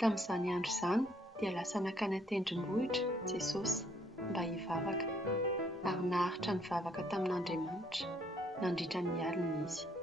Tamin'izany andro izany dia lasa nakany an-tendrombohitra Jesosy mba hivavaka ary naharitra nivavaka tamin'Andriamanitra nandritra ny alina izy.